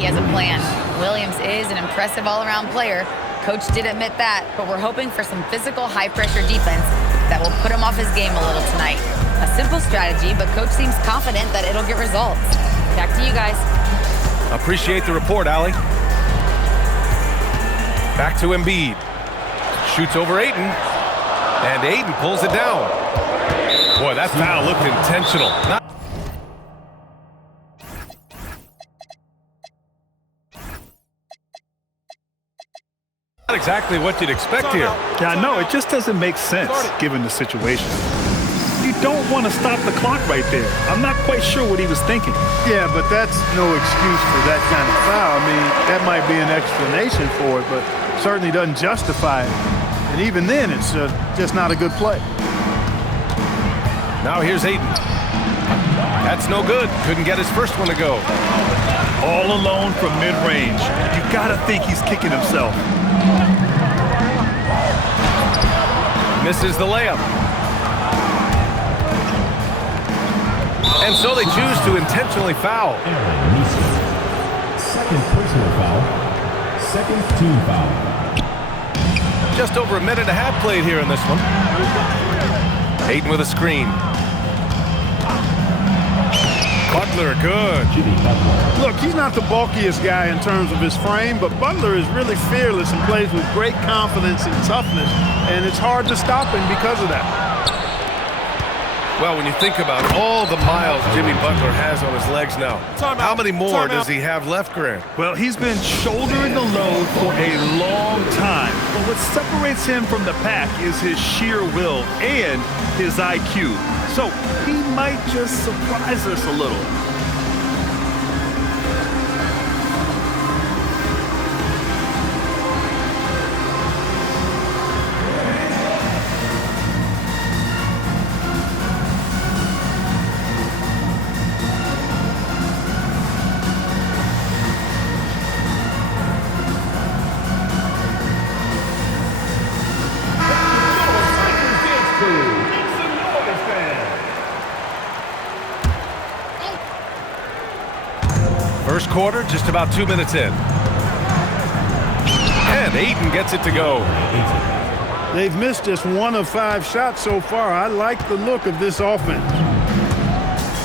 He has a plan. Williams is an impressive all-around player. Coach did admit that, but we're hoping for some physical, high-pressure defense that will put him off his game a little tonight. A simple strategy, but Coach seems confident that it'll get results. Back to you guys. Appreciate the report, Allie. Back to Embiid. Shoots over Ayton. And Ayton pulls it down. Boy, that foul looked intentional. Not exactly what you'd expect here. Yeah, I know. It just doesn't make sense given the situation. You don't want to stop the clock right there. I'm not quite sure what he was thinking. Yeah, but that's no excuse for that kind of foul. I mean, that might be an explanation for it, but certainly doesn't justify it. And even then, it's just not a good play. Now here's Ayton. That's no good. Couldn't get his first one to go. All alone from mid-range. You got to think he's kicking himself. Misses the layup. And so they choose to intentionally foul. Second personal foul. Second team foul. Just over a minute and a half played here in this one. Ayton with a screen. Butler, good. Look, he's not the bulkiest guy in terms of his frame, but Butler is really fearless and plays with great confidence and toughness, and it's hard to stop him because of that. Well, when you think about all the miles Jimmy Butler has on his legs now, how many more does he have left, Grant? Well, he's been shouldering the load for a long time. But what separates him from the pack is his sheer will and his IQ. So he might just surprise us a little. First quarter, just about 2 minutes in. And Ayton gets it to go. They've missed just 1 of 5 shots so far. I like the look of this offense.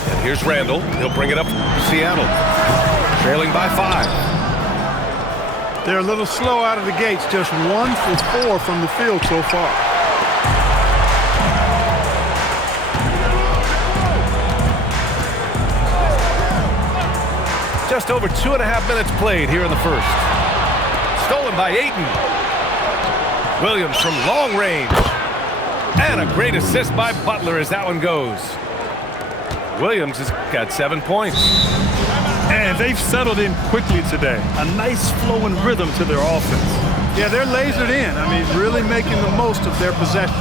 And here's Randall. He'll bring it up to Seattle. Trailing by 5. They're a little slow out of the gates. Just 1 for 4 from the field so far. Just over 2.5 minutes played here in the first. Stolen by Ayton. Williams from long range. And a great assist by Butler as that one goes. Williams has got 7 points. And they've settled in quickly today. A nice flowing rhythm to their offense. Yeah, they're lasered in. I mean, really making the most of their possession.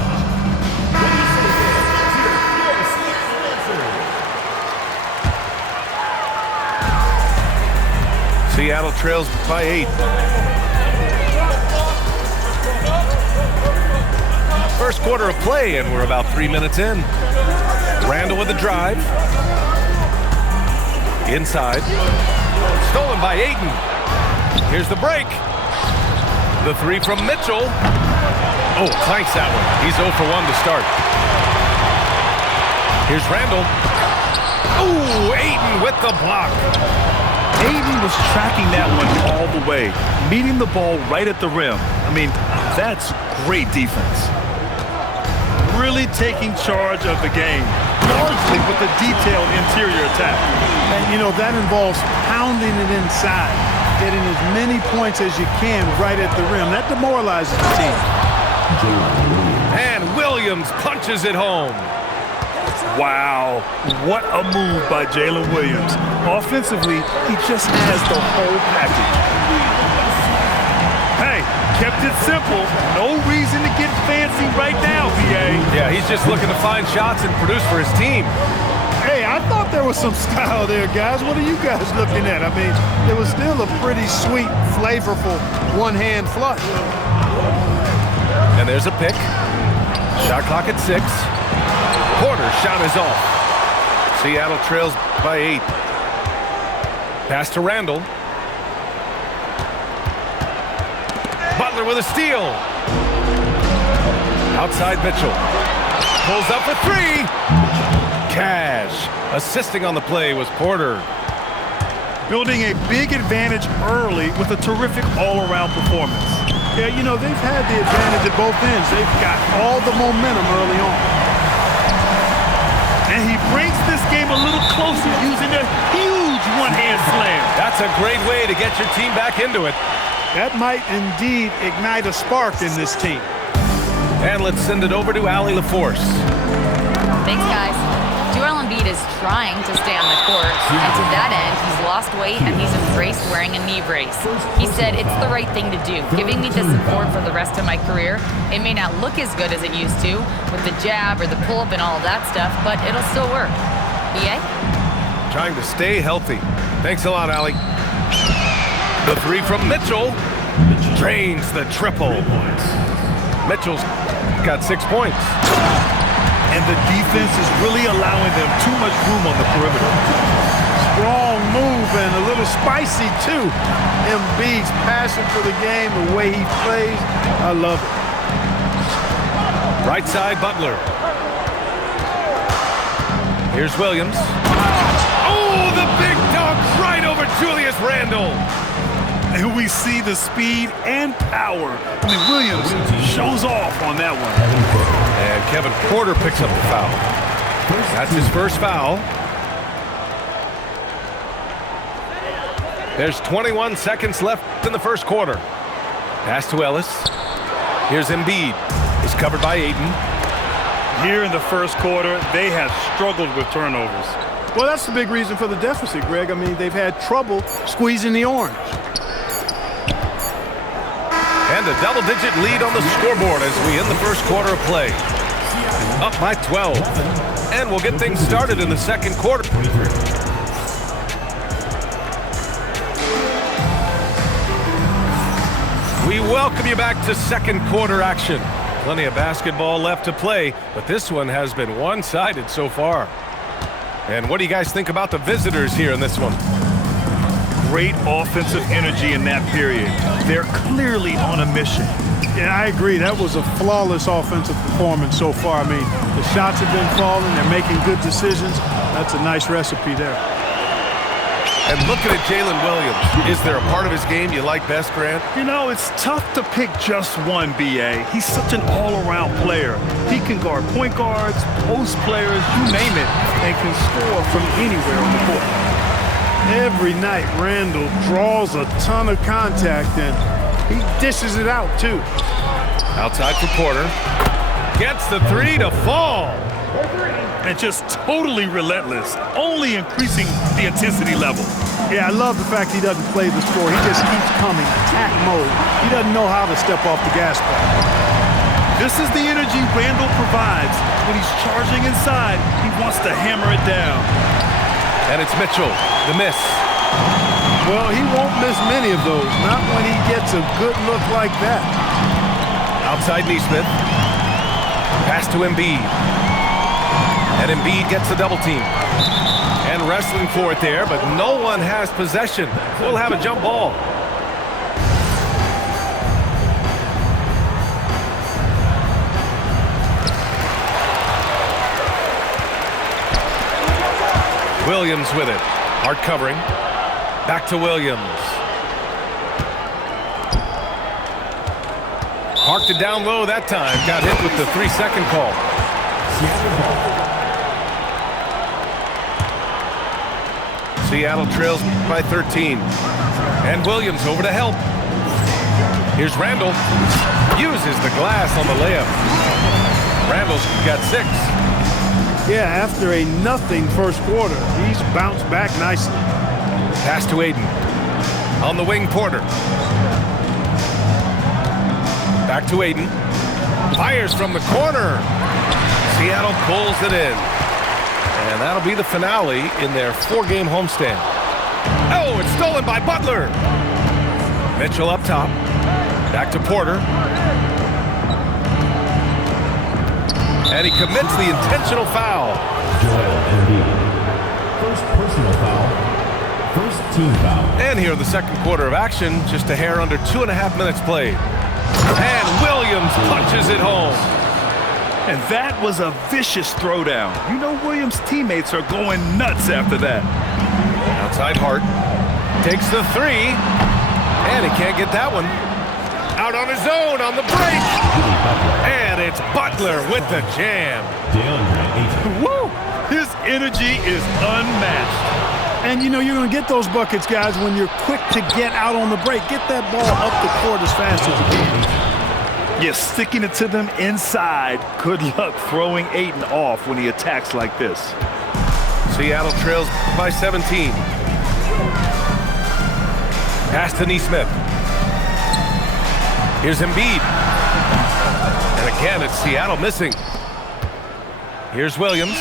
Seattle trails by 8. First quarter of play, and we're about 3 minutes in. Randall with the drive. Inside. Stolen by Ayton. Here's the break. The 3 from Mitchell. Oh, clanks that one. He's 0 for 1 to start. Here's Randall. Ooh, Ayton with the block. Ayton was tracking that one all the way, meeting the ball right at the rim. I mean, that's great defense. Really taking charge of the game, largely with the detailed interior attack. And, you know, that involves pounding it inside, getting as many points as you can right at the rim. That demoralizes the team. And Williams punches it home. Wow, what a move by Jalen Williams. Offensively, he just has the whole package. Hey, kept it simple. No reason to get fancy right now, PA. Yeah, he's just looking to find shots and produce for his team. Hey, I thought there was some style there, guys. What are you guys looking at? I mean, it was still a pretty sweet, flavorful one-hand flush. And there's a pick. Shot clock at 6. Porter's shot is off. Seattle trails by 8. Pass to Randall. Butler with a steal. Outside Mitchell. Pulls up for three. Cash. Assisting on the play was Porter. Building a big advantage early with a terrific all-around performance. Yeah, you know, they've had the advantage at both ends. They've got all the momentum early on. And he brings this game a little closer using a huge one-hand slam. That's a great way to get your team back into it. That might indeed ignite a spark in this team. And let's send it over to Allie LaForce. Thanks, guys. Joel Embiid is trying to stay on the court, and to that end, he's lost weight and he's embraced wearing a knee brace. He said it's the right thing to do, giving me the support for the rest of my career. It may not look as good as it used to, with the jab or the pull-up and all of that stuff, but it'll still work. EA? Trying to stay healthy. Thanks a lot, Allie. The three from Mitchell drains the triple. Mitchell's got 6 points. And the defense is really allowing them too much room on the perimeter. Strong move and a little spicy, too. Embiid's passion for the game, the way he plays, I love it. Right side, Butler. Here's Williams. Oh, the big dog right over Julius Randle. And we see the speed and power. I mean, Williams shows off on that one. And Kevin Porter picks up the foul. That's his first foul. There's 21 seconds left in the first quarter. Pass to Ellis. Here's Embiid. It's covered by Ayton. Here in the first quarter, they have struggled with turnovers. Well, that's the big reason for the deficit, Greg. I mean, they've had trouble squeezing the orange. And a double-digit lead on the scoreboard as we end the first quarter of play. Up by 12. And we'll get things started in the second quarter. We welcome you back to second quarter action. Plenty of basketball left to play, but this one has been one-sided so far. And what do you guys think about the visitors here in this one? Great offensive energy in that period. They're clearly on a mission. Yeah, I agree. That was a flawless offensive performance so far. I mean, the shots have been falling. They're making good decisions. That's a nice recipe there. And looking at Jalen Williams, is there a part of his game you like best, Grant? You know, it's tough to pick just one, B.A. He's such an all-around player. He can guard point guards, post players, you name it, and can score from anywhere on the court. Every night, Randle draws a ton of contact, and he dishes it out, too. Outside for Porter. Gets the three to fall. And just totally relentless, only increasing the intensity level. Yeah, I love the fact he doesn't play the score. He just keeps coming, attack mode. He doesn't know how to step off the gas pedal. This is the energy Randle provides. When he's charging inside, he wants to hammer it down. And it's Mitchell, the miss. Well, he won't miss many of those, not when he gets a good look like that. Outside Nesmith. Pass to Embiid. And Embiid gets the double team. And wrestling for it there, but no one has possession. We'll have a jump ball. Williams with it. Hard covering. Back to Williams. Parked it down low that time. Got hit with the 3-second call. Seattle trails by 13. And Williams over to help. Here's Randle. Uses the glass on the layup. Randle's got 6. Yeah, after a nothing first quarter, he's bounced back nicely. Pass to Ayton. On the wing, Porter. Back to Ayton. Fires from the corner. Seattle pulls it in. And that'll be the finale in their 4-game homestand. Oh, it's stolen by Butler. Mitchell up top. Back to Porter. And he commits the intentional foul. Joel Embiid. First personal foul. First team foul. And here in the second quarter of action, just a hair under 2.5 minutes played. And Williams punches it home. And that was a vicious throwdown. You know Williams' teammates are going nuts after that. Outside Hart. Takes the three. And he can't get that one. Out on his own on the break. And it's Butler with the jam. DeAndre Ayton. Woo! His energy is unmatched. And, you know, you're going to get those buckets, guys, when you're quick to get out on the break. Get that ball up the court as fast as you can. You're sticking it to them inside. Good luck throwing Ayton off when he attacks like this. Seattle trails by 17. Pass to Nesmith. Here's Embiid. And again, it's Seattle missing. Here's Williams.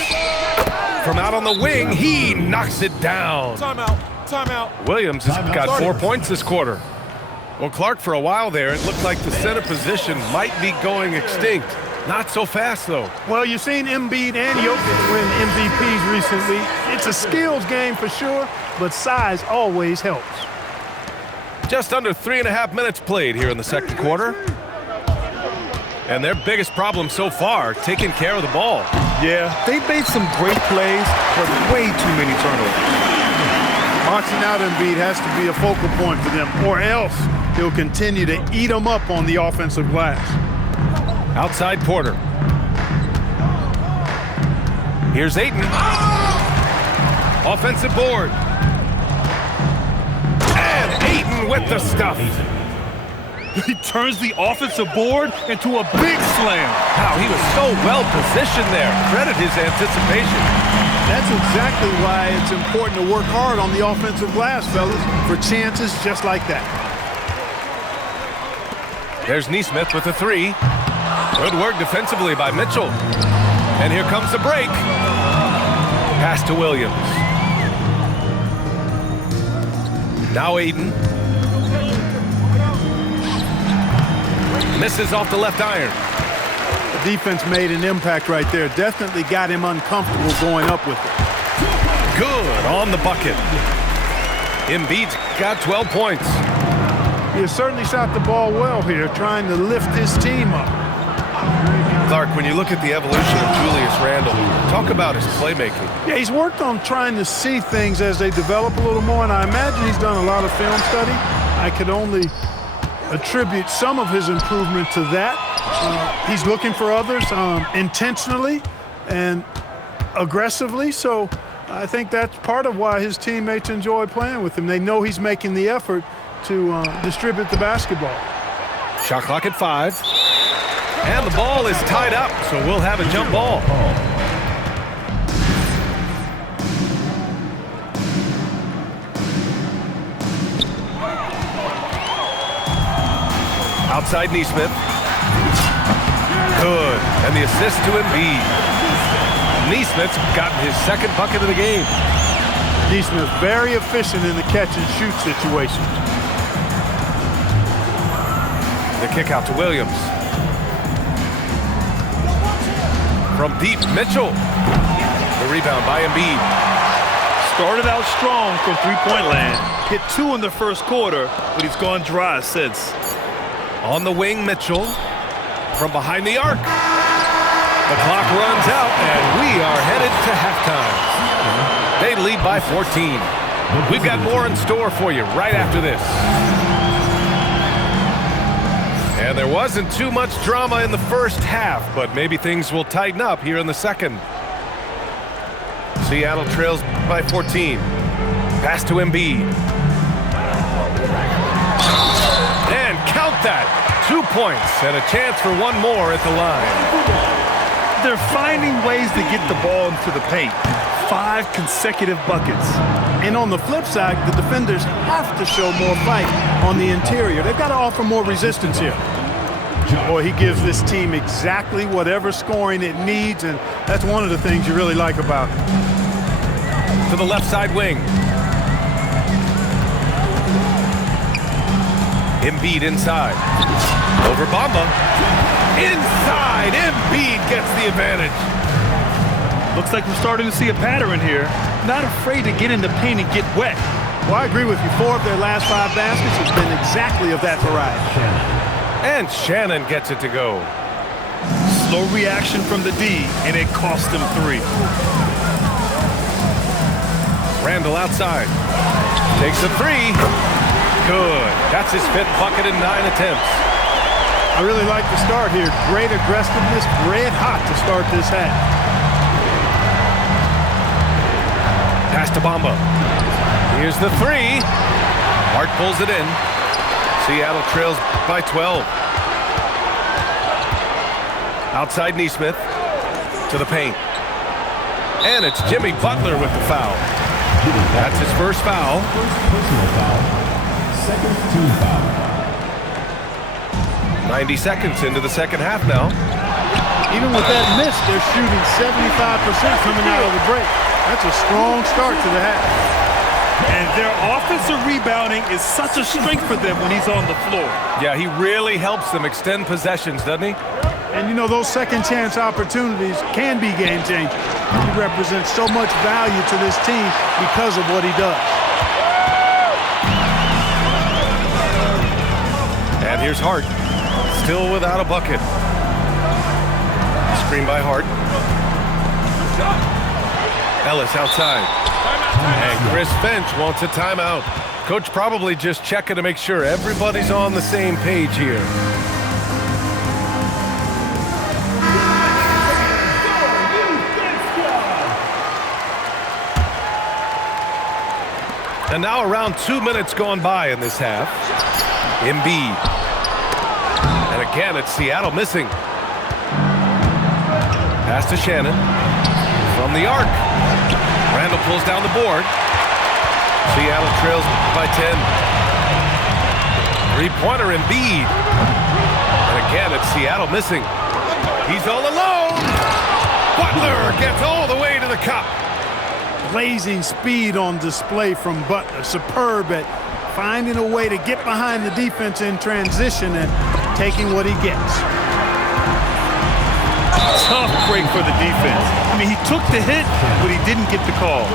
From out on the wing, he knocks it down. Timeout. Williams has got 4 points this quarter. Well, Clark, for a while there, it looked like the center position might be going extinct. Not so fast, though. Well, you've seen Embiid and Jokic win MVPs recently. It's a skills game for sure, but size always helps. Just under 3.5 minutes played here in the second quarter. And their biggest problem so far, taking care of the ball. Yeah, they've made some great plays, but way too many turnovers. Boxing out Embiid has to be a focal point for them, or else he'll continue to eat them up on the offensive glass. Outside Porter. Here's Ayton. Offensive board. And Ayton with the stuff. He turns the offensive board into a big slam. Wow, he was so well positioned there. Credit his anticipation. That's exactly why it's important to work hard on the offensive glass, fellas, for chances just like that. There's Nesmith with a three. Good work defensively by Mitchell. And here comes the break. Pass to Williams. Now Ayton. Misses off the left iron. The defense made an impact right there. Definitely got him uncomfortable going up with it. Good on the bucket. Embiid's got 12 points. He has certainly shot the ball well here, trying to lift his team up. Clark, when you look at the evolution of Julius Randle, talk about his playmaking. Yeah, he's worked on trying to see things as they develop a little more, and I imagine he's done a lot of film study. I could only attribute some of his improvement to that. He's looking for others intentionally and aggressively, so I think that's part of why his teammates enjoy playing with him. They know he's making the effort to distribute the basketball. Shot clock at 5. And the ball is tied up, so we'll have a jump ball. Outside Nesmith. Good. And the assist to Embiid. Nesmith's gotten his second bucket of the game. Nesmith very efficient in the catch-and-shoot situations. The kick out to Williams. From deep, Mitchell. The rebound by Embiid. Started out strong from three-point land. Hit 2 in the first quarter, but he's gone dry since. On the wing, Mitchell. From behind the arc. The clock runs out, and we are headed to halftime. They lead by 14. We've got more in store for you right after this. And there wasn't too much drama in the first half, but maybe things will tighten up here in the second. Seattle trails by 14. Pass to Embiid. And count that. 2 points and a chance for one more at the line. They're finding ways to get the ball into the paint. 5 consecutive buckets. And on the flip side, the defenders have to show more fight on the interior. They've got to offer more resistance here. Boy, he gives this team exactly whatever scoring it needs, and that's one of the things you really like about it. To the left side wing. Embiid inside. Over Bamba. Inside. Embiid gets the advantage. Looks like we're starting to see a pattern here. Not afraid to get in the paint and get wet. Well, I agree with you. 4 of their last 5 baskets has been exactly of that variety. And Shannon gets it to go. Slow reaction from the D, and it cost him 3. Randall outside. Takes a 3. Good. That's his 5th bucket in 9 attempts. I really like the start here. Great aggressiveness, red hot to start this half. Pass to Bamba. Here's the 3. Hart pulls it in. Seattle trails by 12. Outside Neesmith to the paint. And it's Jimmy Butler with the foul. That's his first foul. Personal foul. Second team foul. 90 seconds into the second half now. Even with that miss, they're shooting 75% coming out of the break. That's a strong start to the half. And their offensive rebounding is such a strength for them when he's on the floor. Yeah, he really helps them extend possessions, doesn't he? And you know, those second chance opportunities can be game changing. He represents so much value to this team because of what he does. And here's Hart. Still without a bucket. Screen by Hart. Ellis outside. And Chris Finch wants a timeout. Coach probably just checking to make sure everybody's on the same page here. And now around 2 minutes gone by in this half. Embiid. And again, it's Seattle missing. Pass to Shannon. From the arc. Randall pulls down the board. Seattle trails by 10. Three-pointer Embiid. And again, it's Seattle missing. He's all alone. Butler gets all the way to the cup. Blazing speed on display from Butler. Superb at finding a way to get behind the defense in transition and taking what he gets. Tough break for the defense. I mean, he took the hit, but he didn't get the call.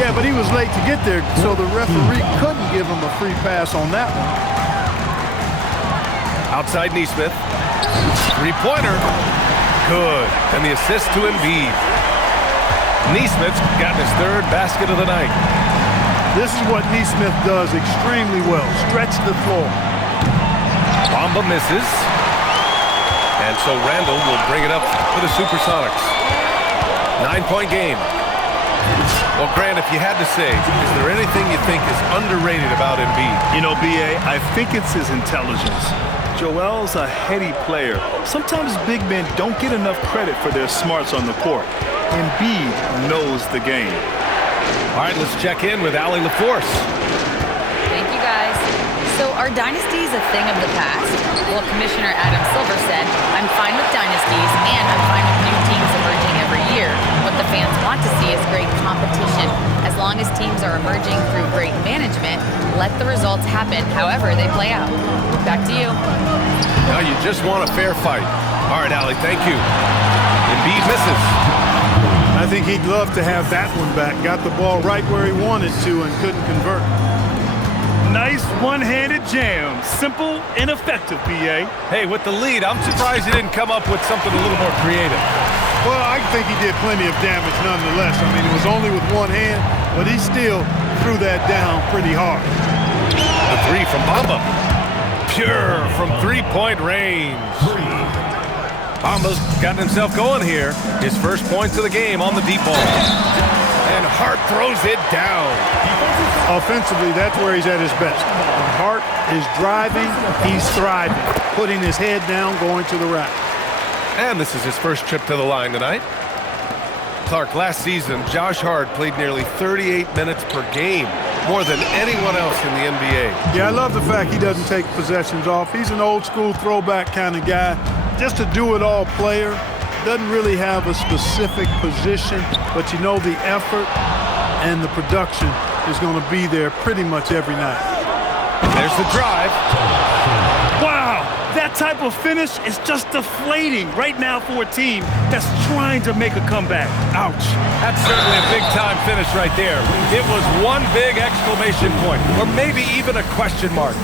Yeah, but he was late to get there, so the referee couldn't give him a free pass on that one. Outside Neesmith. Three-pointer. Good. And the assist to Embiid. Neesmith's gotten his 3rd basket of the night. This is what Neesmith does extremely well. Stretch the floor. Bamba misses. And so Randall will bring it up for the Supersonics. 9-point game. Well, Grant, if you had to say, is there anything you think is underrated about Embiid? You know, B.A., I think it's his intelligence. Joel's a heady player. Sometimes big men don't get enough credit for their smarts on the court. Embiid knows the game. All right, let's check in with Allie LaForce. Thank you, guys. So are dynasties a thing of the past? Well, Commissioner Adam Silver said, I'm fine with dynasties and I'm fine with new teams emerging every year. What the fans want to see is great competition. As long as teams are emerging through great management, let the results happen however they play out. Back to you. Now you just want a fair fight. All right, Allie, thank you. Embiid misses. I think he'd love to have that one back. Got the ball right where he wanted to and couldn't convert. Nice one-handed jam. Simple and effective, B.A. Hey, with the lead, I'm surprised he didn't come up with something a little more creative. Well, I think he did plenty of damage nonetheless. I mean, it was only with one hand, but he still threw that down pretty hard. The 3 from Bamba. Pure from 3-point range. Bamba's gotten himself going here. His first points of the game on the deep ball. And Hart throws it down. Offensively, that's where he's at his best. When Hart is driving, he's thriving. Putting his head down, going to the rack. And this is his first trip to the line tonight. Clark, last season, Josh Hart played nearly 38 minutes per game, more than anyone else in the NBA. Yeah, I love the fact he doesn't take possessions off. He's an old-school throwback kind of guy. Just a do-it-all player. Doesn't really have a specific position, but you know the effort and the production is going to be there pretty much every night. There's the drive. Wow, That type of finish is just deflating right now for a team that's trying to make a comeback. Ouch. That's certainly a big-time finish right there. It was one big exclamation point, or maybe even a question mark.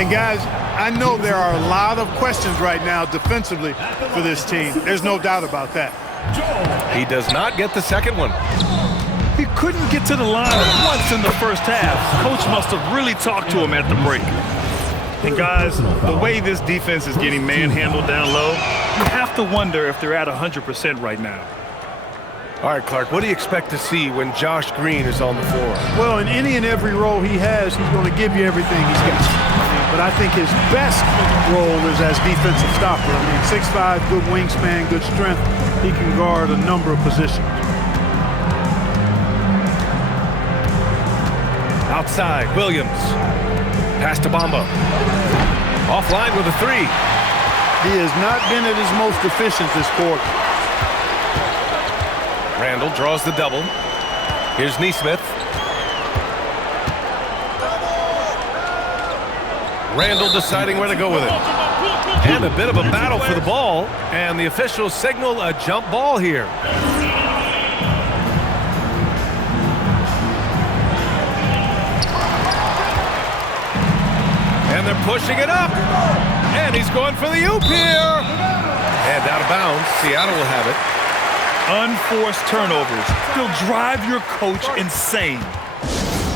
And guys, I know there are a lot of questions right now defensively for this team. There's no doubt about that. He does not get the second one. He couldn't get to the line once in the first half. Coach must have really talked to him at the break. And guys, the way this defense is getting manhandled down low, you have to wonder if they're at 100% right now. All right, Clark, what do you expect to see when Josh Green is on the floor? Well, in any and every role he has, he's going to give you everything he's got. But I think his best role is as defensive stopper. 6'5", good wingspan, good strength. He can guard a number of positions. Outside, Williams. Pass to Bamba. Offline with a three. He has not been at his most efficient this quarter. Randall draws the double. Here's Nesmith. Randall deciding where to go with it. And a bit of a battle for the ball. And the officials signal a jump ball here. And they're pushing it up. And he's going for the oop here. And out of bounds. Seattle will have it. Unforced turnovers. They'll drive your coach insane.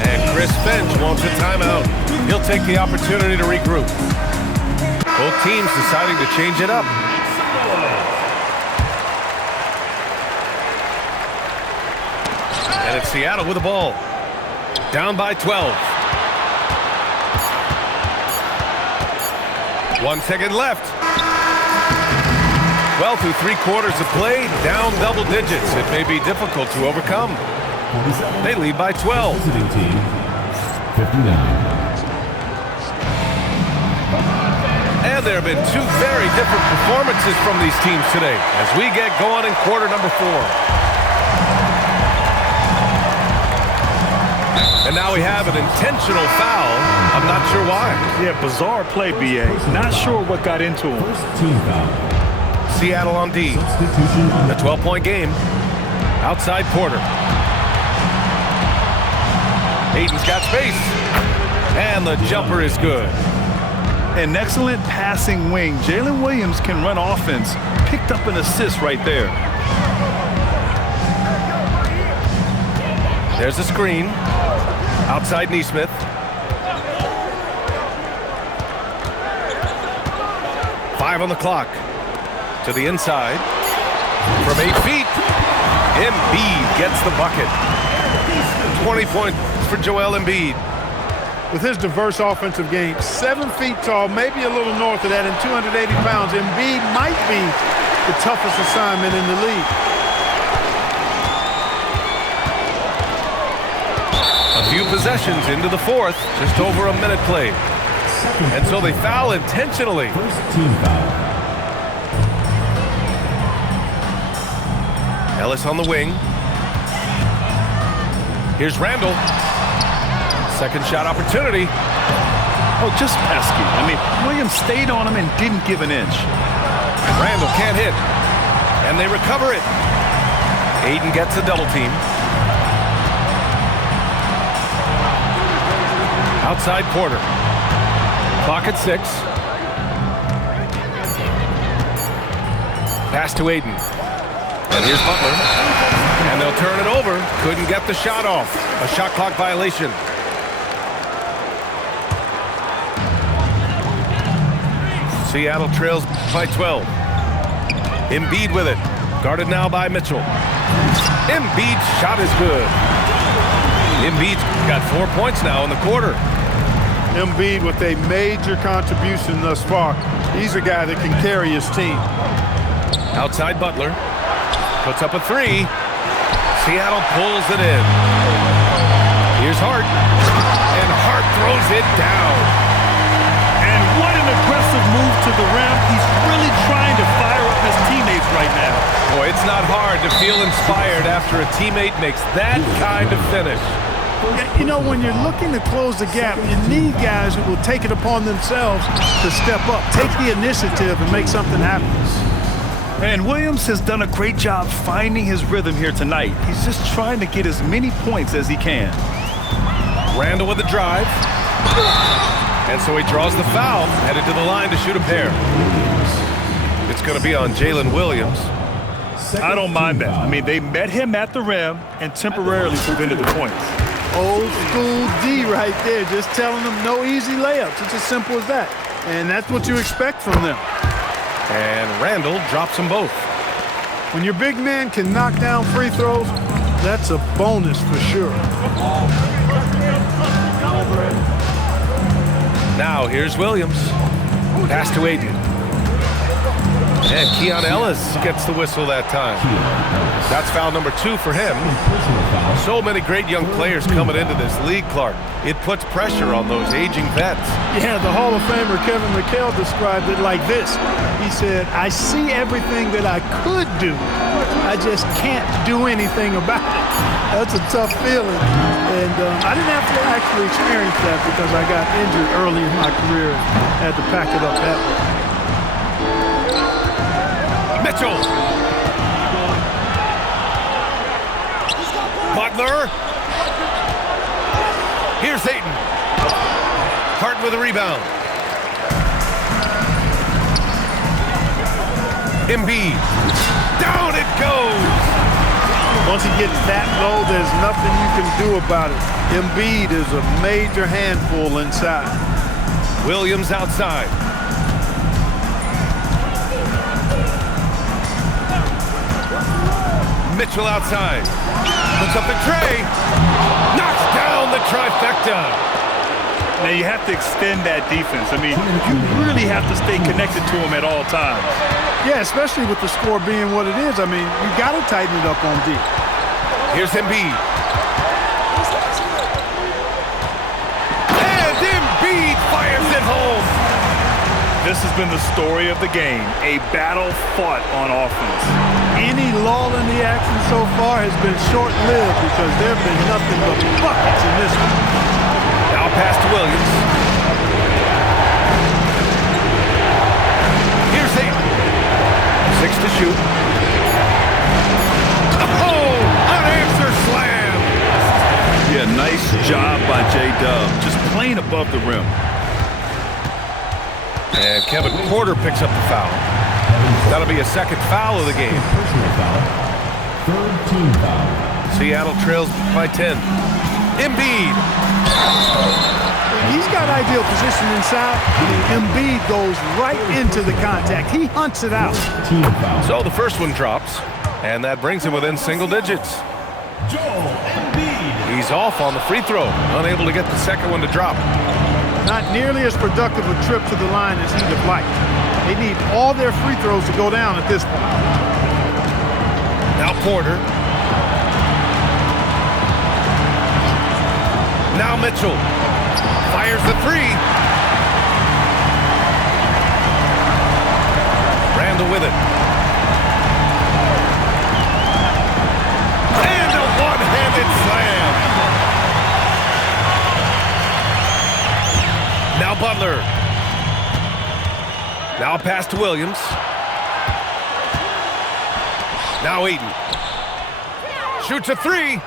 And Chris Finch wants a timeout. He'll take the opportunity to regroup. Both teams deciding to change it up. And it's Seattle with the ball. Down by 12. 1 second left. Well, through 3 quarters of play, down double digits. It may be difficult to overcome. They lead by 12. Visiting team, 59. And there have been 2 very different performances from these teams today as we get going in quarter number 4. And now we have an intentional foul. I'm not sure why. Yeah, bizarre play, B.A. Not sure what got into him. First team foul. Seattle on D. Substitution on A 12-point game. Outside Porter. Aiden's got space. And the jumper is good. An excellent passing wing. Jalen Williams can run offense. Picked up an assist right there. There's a screen. Outside Nesmith. Five on the clock. To the inside. From 8 feet. Embiid gets the bucket. 20 points for Joel Embiid. With his diverse offensive game, 7 feet tall, maybe a little north of that, and 280 pounds, Embiid might be the toughest assignment in the league. A few possessions into the 4th, just over a minute played. And so they foul intentionally. First team foul. Ellis on the wing. Here's Randall. Second shot opportunity. Oh, just pesky. I mean, Williams stayed on him and didn't give an inch. Randall can't hit. And they recover it. Aiden gets a double team. Outside Porter. Clock at 6. Pass to Aiden. And here's Butler. And they'll turn it over. Couldn't get the shot off. A shot clock violation. Seattle trails by 12. Embiid with it. Guarded now by Mitchell. Embiid's shot is good. Embiid's got 4 points now in the quarter. Embiid with a major contribution thus far. He's a guy that can carry his team. Outside Butler. Puts up a 3. Seattle pulls it in. Here's Hart. And Hart throws it down. And what an aggressive move to the rim. He's really trying to fire up his teammates right now. Boy, it's not hard to feel inspired after a teammate makes that kind of finish. Yeah, you know, when you're looking to close the gap, you need guys who will take it upon themselves to step up, take the initiative, and make something happen. And Williams has done a great job finding his rhythm here tonight. He's just trying to get as many points as he can. Randall with the drive. And so he draws the foul, headed to the line to shoot a pair. It's going to be on Jalen Williams. I don't mind that. I mean, they met him at the rim and temporarily prevented the points. Old school D right there, just telling them no easy layups. It's as simple as that. And that's what you expect from them. And Randall drops them both. When your big man can knock down free throws, that's a bonus for sure. Now here's Williams. Pass to Adrian. And Keon Ellis gets the whistle that time. That's foul number 2 for him. So many great young players coming into this league, Clark. It puts pressure on those aging vets. Yeah, the Hall of Famer Kevin McHale described it like this. He said, I see everything that I could do. I just can't do anything about it. That's a tough feeling. And I didn't have to actually experience that because I got injured early in my career and had to pack it up that way. Mitchell. Butler. Here's Ayton. Hart with a rebound. Embiid. Down it goes. Once he gets that low, there's nothing you can do about it. Embiid is a major handful inside. Williams outside. Mitchell outside. Puts up the tray. Knocks down the trifecta. Now you have to extend that defense. I mean, you really have to stay connected to him at all times. Yeah, especially with the score being what it is. I mean, you got to tighten it up on D. Here's Embiid. And Embiid fires it home. This has been the story of the game, a battle fought on offense. Any lull in the action so far has been short-lived because there have been nothing but buckets in this one. Now pass to Williams. Here's 8. 6 to shoot. Oh, unanswered slam. Yeah, nice job by J-Dub, just playing above the rim. And Kevin Porter picks up the foul. That'll be a second foul of the game. Personal foul. Third team foul. Seattle trails by 10. Embiid. He's got ideal position inside. Embiid goes right into the contact. He hunts it out. Team foul. So the first one drops, and that brings him within single digits. Joel Embiid. He's off on the free throw, unable to get the second one to drop. Not nearly as productive a trip to the line as he'd have liked. They need all their free throws to go down at this point. Now Porter. Now Mitchell. Fires the 3. Randall with it. And a one-handed slam. Now Butler. Now a pass to Williams. Now Ayton. Shoots a 3.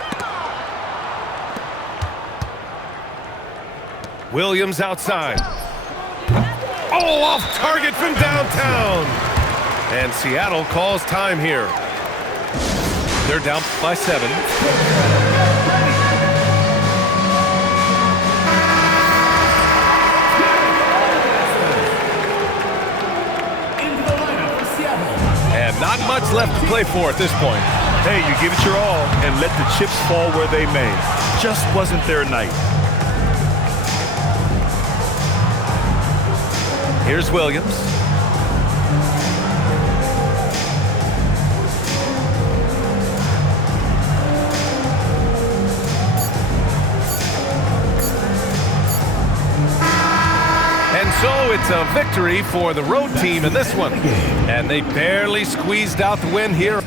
Williams outside. Oh, off target from downtown. And Seattle calls time here. They're down by 7. And not much left to play for at this point. Hey, you give it your all and let the chips fall where they may. Just wasn't their night. Here's Williams. And so it's a victory for the road team in this one. And they barely squeezed out the win here.